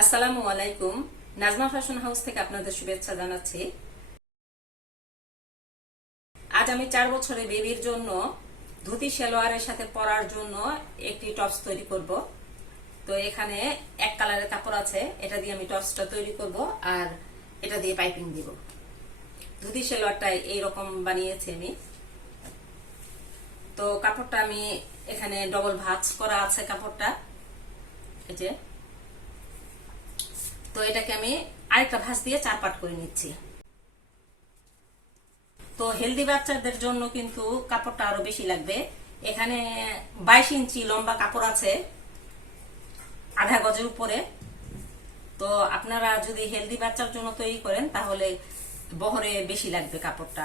আসসালামু আলাইকুম। Nazma fashion house থেকে আপনাদের শুভেচ্ছা জানাচ্ছি। আজ আমি 4 বছরের বেবির জন্য ধুতি সালোয়ারের সাথে পরার জন্য একটি টপস তৈরি করব। তো এখানে এক কালারের কাপড় আছে, এটা দিয়ে আমি টপসটা তৈরি করব আর এটা দিয়ে পাইপিং দিব। ধুতি সালোয়ারটা এইরকম বানিয়েছি আমি। তো কাপড়টা আমি এখানে ডবল ভাঁজ করা আছে কাপড়টা, এই যে। তো এটাকে আমি আরেকটা ভাঁজ দিয়ে 4 পাট করে নিচ্ছি। তো হেলদি বাচ্চাদের জন্য কিন্তু কাপড়টা আরো বেশি লাগবে। এখানে 22 ইঞ্চি লম্বা কাপড় আছে, আধা গজের উপরে। তো আপনারা যদি হেলদি বাচ্চার জন্য তৈরি করেন তাহলে বহরে বেশি লাগবে কাপড়টা।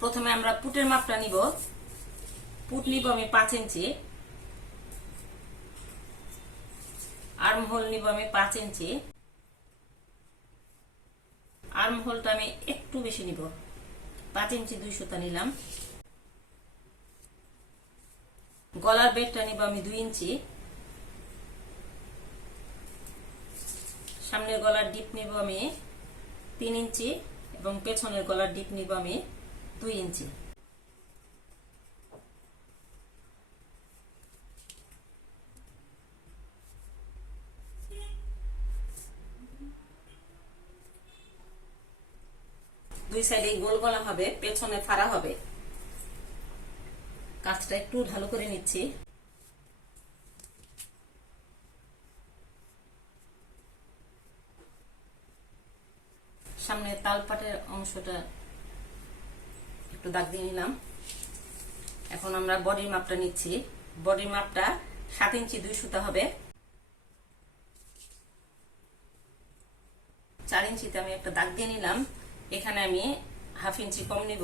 প্রথমে আমরা পুটের মাপটা নিব। পুট নিব আমি 5 ইঞ্চি, আর্ম হোল নিব আমি 5 ইঞ্চি। আর্ম হোলটা আমি একটু বেশি নিব, 5 ইঞ্চি 2 সুতা নিলাম। গলার বেডটা নিব আমি 2 ইঞ্চি। সামনের গলার ডিপ নিব আমি 3 ইঞ্চি এবং পেছনের গলার ডিপ নিব আমি 2 ইঞ্চি। দুই সাইডে গোল গলা হবে, পেছনে ফাড়া হবে। কাজটা একটু ঢালু করে নিচ্ছি। সামনে তালপাটের অংশটা একটু দাগ দিয়ে নিলাম। এখন আমরা বডির মাপটা নিচ্ছি। বডির মাপটা 7 ইঞ্চি 2 সুতা হবে। 4 ইঞ্চিতে আমি একটা দাগ দিয়ে নিলাম। এখানে আমি 1/2 ইঞ্চি কম নিব।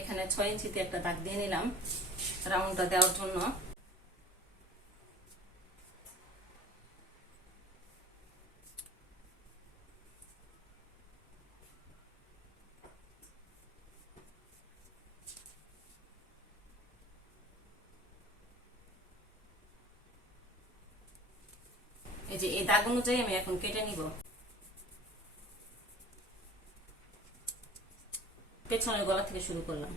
এখানে 6 ইঞ্চিতে একটা দাগ দিয়ে নিলাম রাউন্ডটা দেওয়ার জন্য। এই যে এই দাগ অনুযায়ী আমি এখন কেটে নিব। পেছনের গলা থেকে শুরু করলাম।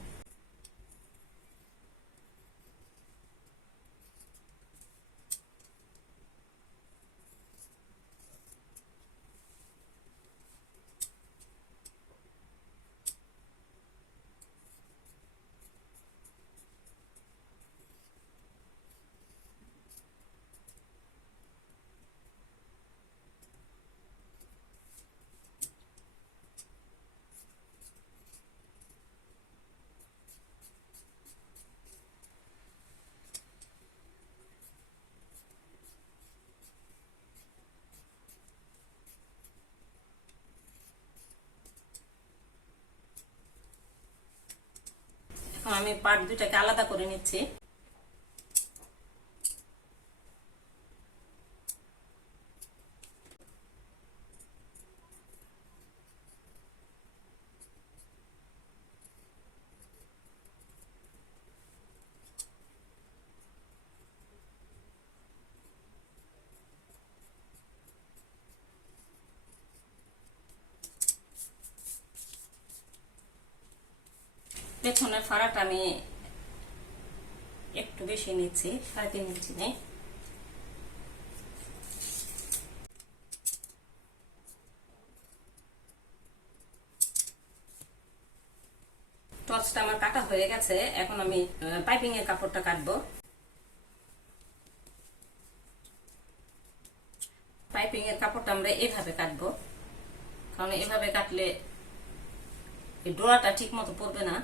এখন আমি পার্ট দুইটাকে আলাদা করে নিচ্ছি। পেছনের ফাড়াটা আমি একটু বেশি নিচ্ছি, 3.5 ইঞ্চি নেই। টপসটা আমার কাটা হয়ে গেছে। এখন আমি পাইপিং এর কাপড়টা কাটবো। পাইপিং এর কাপড়টা আমরা এভাবে কাটবো, কারণ এভাবে কাটলে ডোরাটা ঠিক মতো পড়বে না।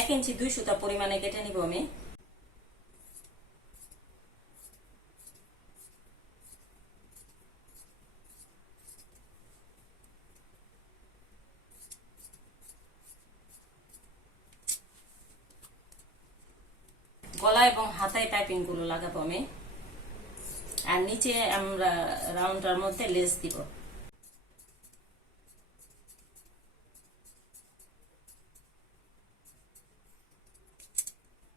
এক ইঞ্চি 2 সুতা পরিমাণে কেটে নিব আমি। গলা এবং হাতায় পাইপিং গুলো লাগাবো আমি, আর নিচে আমরা রাউন্ডটার মধ্যে লেস দিব।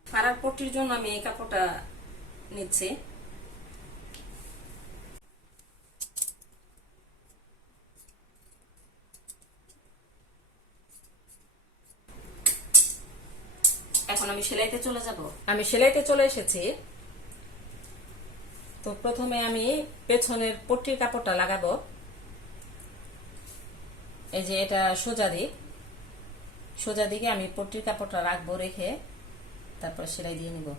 ফাড়ার পট্টির জন্য আমি এই কাপড়টা নিচ্ছি। এখন আমি সেলাইতে চলে যাব। আমি সেলাইতে চলে এসেছি। তো প্রথমে আমি পেছনের পট্টির কাপড়টা লাগাবো। এই যে এটা সোজা দিক, সোজা দিকে আমি পট্টির কাপড়টা রাখবো, রেখে তারপর সেলাই দিয়ে নিব।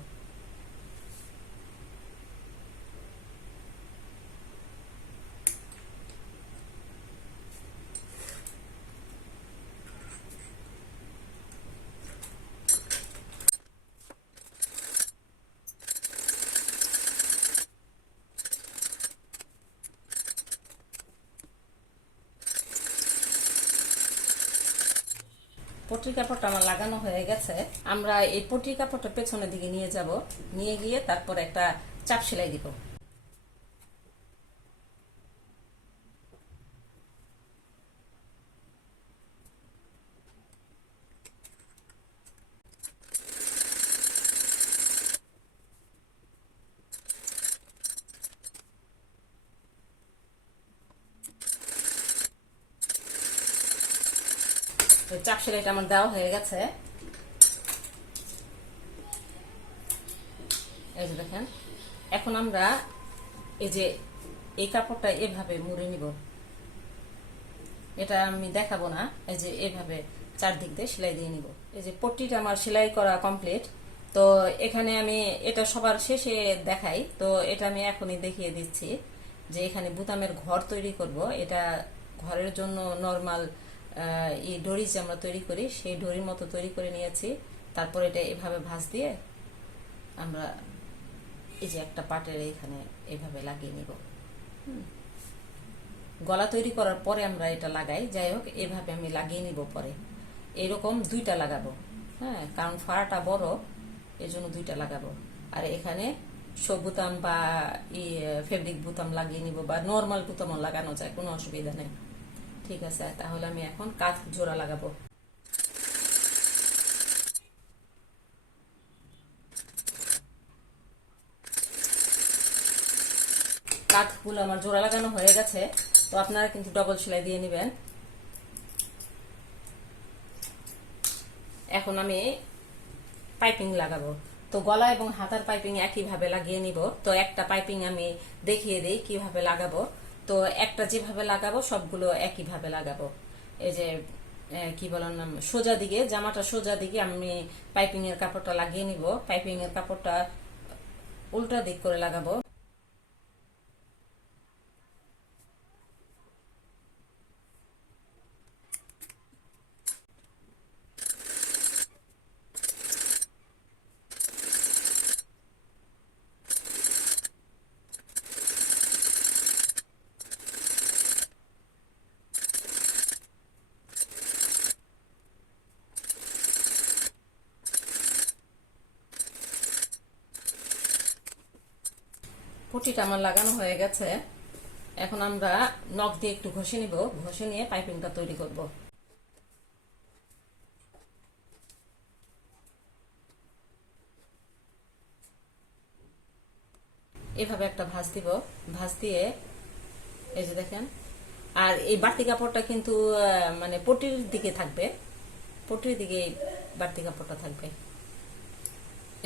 পট্টির কাপড়টা আমার লাগানো হয়ে গেছে। আমরা এই পট্টির কাপড়টা পেছনের দিকে নিয়ে যাব, নিয়ে গিয়ে তারপর একটা চাপ সেলাই দিব। চাপ সেলাইটা আমার দেওয়া হয়ে গেছে। এই যে দেখেন, এখন আমরা এই যে এই কাপড়টা এভাবে মুড়ে নিব। এটা আমি দেখাবো না, এই যে এভাবে চারদিক দিয়ে সেলাই দিয়ে নিব। এই যে পট্টিটা আমার সেলাই করা কমপ্লিট। তো এখানে আমি এটা সবার শেষে দেখাই, তো এটা আমি এখনই দেখিয়ে দিচ্ছি যে এখানে বুতামের ঘর তৈরি করব। এটা ঘরের জন্য নর্মাল এই ডরি যে আমরা তৈরি করি সেই ডরির মতো তৈরি করে নিয়েছি। তারপর এটা এভাবে ভাঁজ দিয়ে আমরা এই যে একটা পাটের এখানে এভাবে লাগিয়ে নিব। গলা তৈরি করার পরে আমরা এটা লাগাই, যাই হোক এভাবে আমি লাগিয়ে নিব। পরে এরকম দুইটা লাগাবো, হ্যাঁ, কারণ ফাড়াটা বড়, এই জন্য দুইটা লাগাবো। আর এখানে বুতাম বা ফেব্রিক বুতাম লাগিয়ে নিব, বা নর্মাল বুতামও লাগানো যায়, কোনো অসুবিধা নেই। ঠিক আছে, তাহলে আমি এখন কাঁধ জোড়া লাগাবো। কাঁধগুলো আমার জোড়া লাগানো হয়ে গেছে। তো আপনারা কিন্তু ডবল সেলাই দিয়ে নেবেন। এখন আমি পাইপিং লাগাবো। তো গলা এবং হাতার পাইপিং একইভাবে লাগিয়ে নিব। তো একটা পাইপিং আমি দেখিয়ে দিই কিভাবে লাগাবো। তো একটা যেভাবে লাগাবো সবগুলো একইভাবে লাগাবো। এই যে কি বলার নাম, সোজা দিকে, জামাটা সোজা দিকে আমি পাইপিং এর কাপড়টা লাগিয়ে নিব। পাইপিং এর কাপড়টা উল্টা দিক করে লাগাবো। পটিটা আমার লাগানো হয়ে গেছে। এখন আমরা নখ দিয়ে একটু ঘষে নিব, ঘষে নিয়ে পাইপিংটা তৈরি করব। এভাবে একটা ভাঁজ দিব, ভাঁজ দিয়ে এই যে দেখেন। আর এই বাড়তি কাপড়টা কিন্তু মানে পটির দিকে থাকবে, পটির দিকে বাড়তি কাপড়টা থাকবে।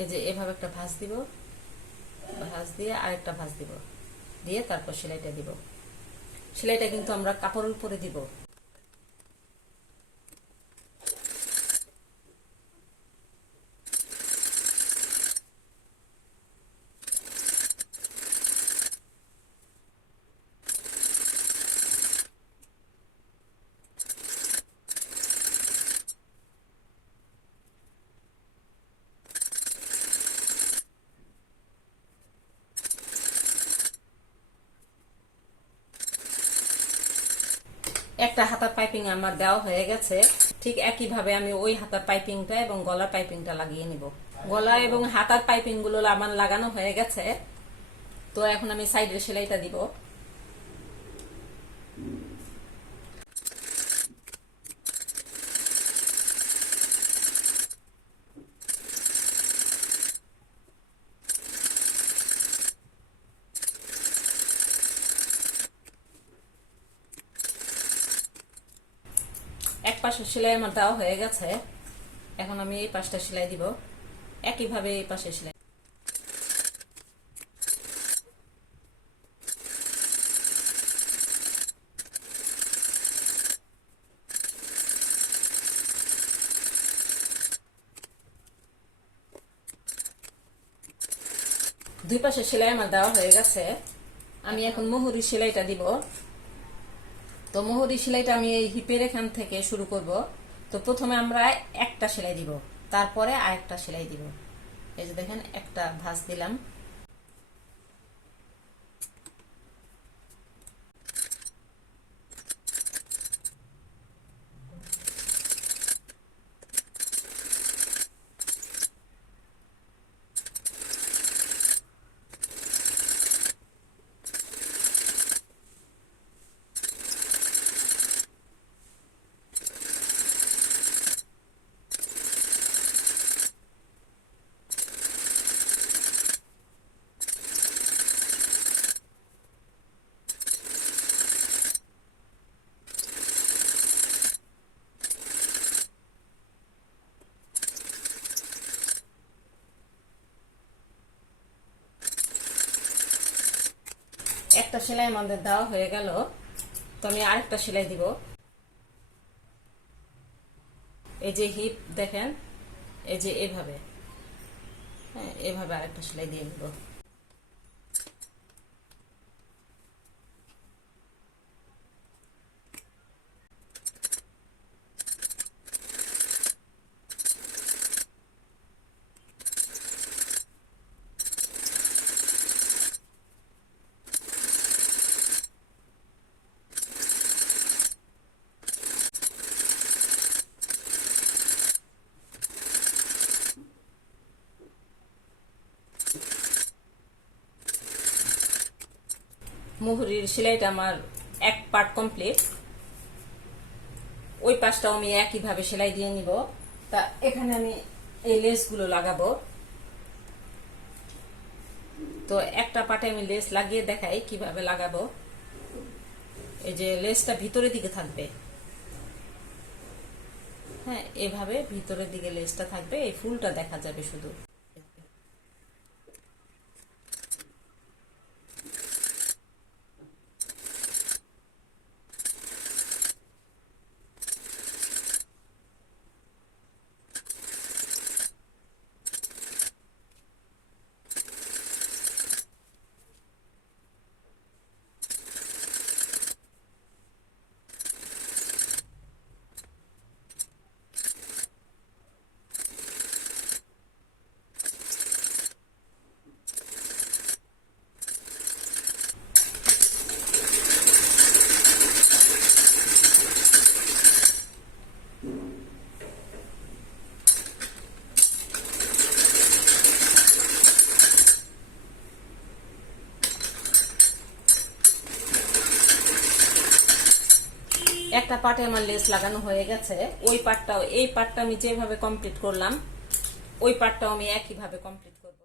এই যে এভাবে একটা ভাঁজ দিব, ভাঁজ দিয়ে আরেকটা ভাঁজ দিব, দিয়ে তারপর সেলাইটা দিব। সেলাইটা কিন্তু আমরা কাপড়ের উপরে দিব। একটা হাতার পাইপিং আমার দেওয়া হয়ে গেছে। ঠিক একইভাবে আমি ওই হাতার পাইপিংটা এবং গলার পাইপিংটা লাগিয়ে নিব। গলা এবং হাতার পাইপিং গুলো আমার লাগানো হয়ে গেছে। তো এখন আমি সাইডের সেলাইটা দিব। এক পাশের সেলাই আমার দেওয়া হয়ে গেছে। এখন আমি এই পাশটা সেলাই দিব। একইভাবে এই পাশে সেলাই। দুই পাশে সেলাই আমার দেওয়া হয়ে গেছে। আমি এখন মোহরি সেলাইটা দিব। তো মোহরি সেলাইটা আমি এই হিপের এখান থেকে শুরু করব। তো প্রথমে আমরা একটা সেলাই দিব, তারপরে আরেকটা সেলাই দিব। এই যে দেখেন, একটা ভাঁজ দিলাম। একটা সেলাই আমাদের দেওয়া হয়ে গেল। তো আমি আরেকটা সেলাই দিব। এই যে হিপ দেখেন, এই যে এভাবে, হ্যাঁ এভাবে আরেকটা সেলাই দিয়ে দিব। মুহুরির সেলাইটা আমার এক পার্ট কমপ্লিট। ওই পাশটাও আমি একইভাবে সেলাই দিয়ে নিব। তা এখানে আমি এই লেসগুলো লাগাবো। তো একটা পার্টে আমি লেস লাগিয়ে দেখাই কিভাবে লাগাবো। এই যে লেসটা ভিতরের দিকে থাকবে, হ্যাঁ এভাবে ভিতরের দিকে লেসটা থাকবে, এই ফুলটা দেখা যাবে শুধু। একটা পার্টে আমার লেস লাগানো হয়ে গেছে। ওই পার্টটাও, এই পার্টটা আমি যেভাবে কমপ্লিট করলাম ওই পার্টটাও আমি একইভাবে কমপ্লিট করব।